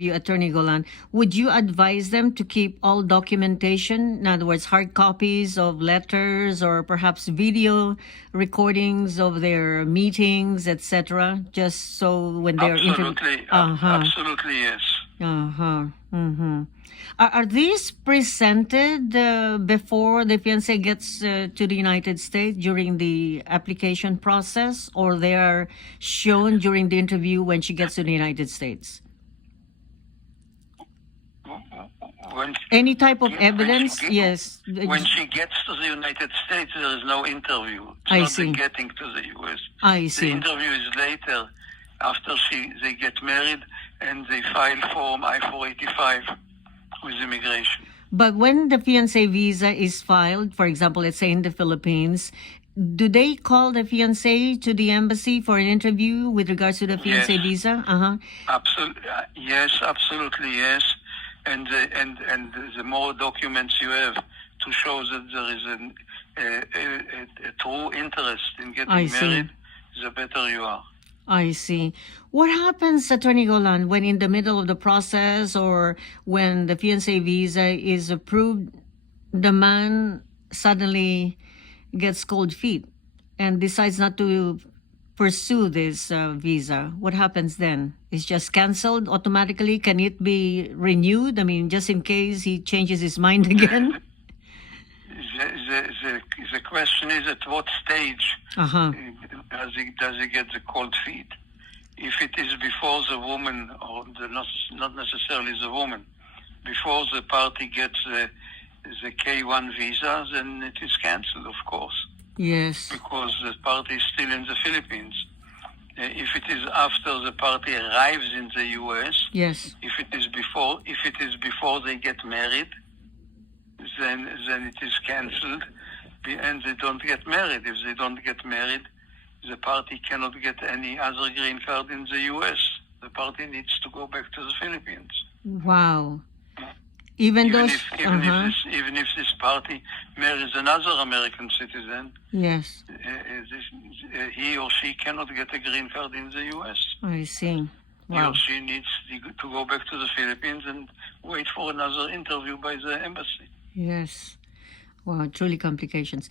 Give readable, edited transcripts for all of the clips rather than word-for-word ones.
You, Attorney Golan, would you advise them to keep all documentation, in other words, hard copies of letters or perhaps video recordings of their meetings, etc., just so when they're Absolutely, absolutely yes. Mm-hmm. Are these presented before the fiancé gets to the United States during the application process, or they are shown during the interview when she gets to the United States? When, Any type of evidence? Yes. When Just- she gets to the United States, there is no interview. It's I not see. the getting to the U.S. I The see. interview is later, after they get married and they file Form I-485 with immigration. But when the fiancé visa is filed, for example, let's say in the Philippines, do they call the fiancé to the embassy for an interview with regards to the fiancé Yes. visa? Absolutely, yes, absolutely yes. And the more documents you have to show that there is a true interest in I getting see. married, the better you are. I see. What happens, Attorney Golan, when in the middle of the process or when the fiancé visa is approved, the man suddenly gets cold feet and decides not to pursue this visa? What happens then? It's just canceled automatically? Can it be renewed? I mean, just in case he changes his mind again? The question is, at what stage Uh-huh. does he get the cold feet? If it is before the woman, or not necessarily the woman, before the party gets the K1 visa, then it is cancelled, of course, Yes. because the party is still in the Philippines. If it is after the party arrives in the U.S., Yes. if it is before they get married, then it is cancelled, and they don't get married. If they don't get married, the party cannot get any other green card in the U.S. The party needs to go back to the Philippines. Wow. Even though... Even if this party marries another American citizen, Yes, he or she cannot get a green card in the U.S. I see. He Wow. or she needs to go back to the Philippines and wait for another interview by the embassy. Yes. Wow, truly complications.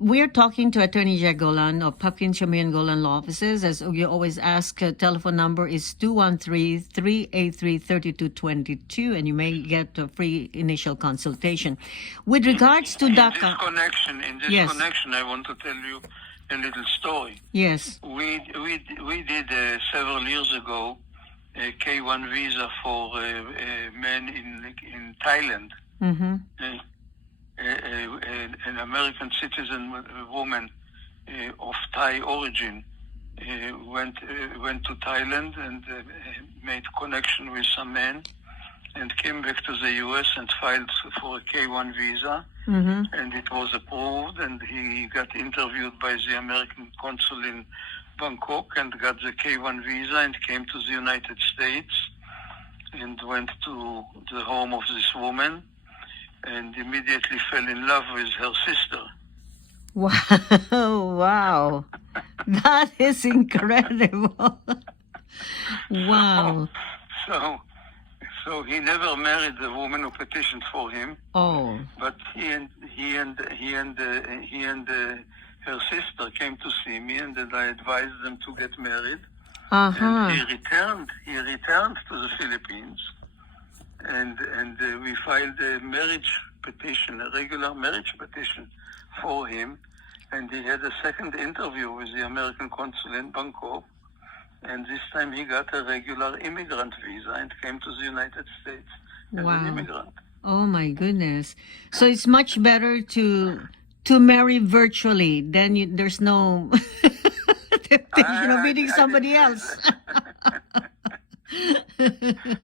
We are talking to Attorney Jack Golan of Pumpkin, Shamir, and Golan Law Offices. As you always ask, telephone number is 213-383-3222, and you may get a free initial consultation. With regards to In this DACA... connection, I want to tell you a little story. Yes. We did several years ago a K1 visa for men in Thailand. Mm-hmm. An American citizen woman of Thai origin went to Thailand and made connection with some men and came back to the U.S. and filed for a K1 visa. Mm-hmm. And it was approved, and he got interviewed by the American consul in Bangkok and got the K1 visa and came to the United States and went to the home of this woman and immediately fell in love with her sister. Wow. Wow. That is incredible. Wow. So he never married the woman who petitioned for him. Oh. But he and her sister came to see me, and then I advised them to get married. Uh-huh. And he returned to the Philippines, and we filed a marriage petition, a regular marriage petition for him, and he had a second interview with the American consul in Bangkok, and this time he got a regular immigrant visa and came to the United States as Wow. an immigrant. Oh my goodness. So it's much better to marry virtually. Then there's no temptation of meeting I somebody didn't else. say that.